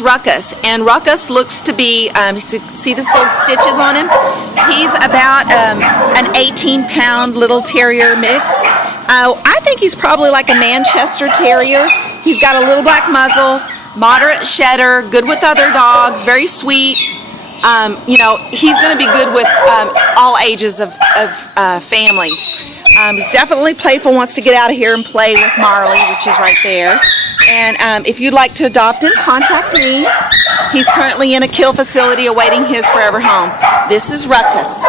Ruckus, and Ruckus looks to be, see this little stitches on him? He's about an 18-pound little terrier mix. I think he's probably like a Manchester Terrier. He's got a little black muzzle, moderate shedder, good with other dogs, very sweet. You know, he's going to be good with all ages of family. He's definitely playful, wants to get out of here and play with Marley, which is right there. And if you'd like to adopt him, contact me. He's currently in a kill facility awaiting his forever home. This is Ruckus.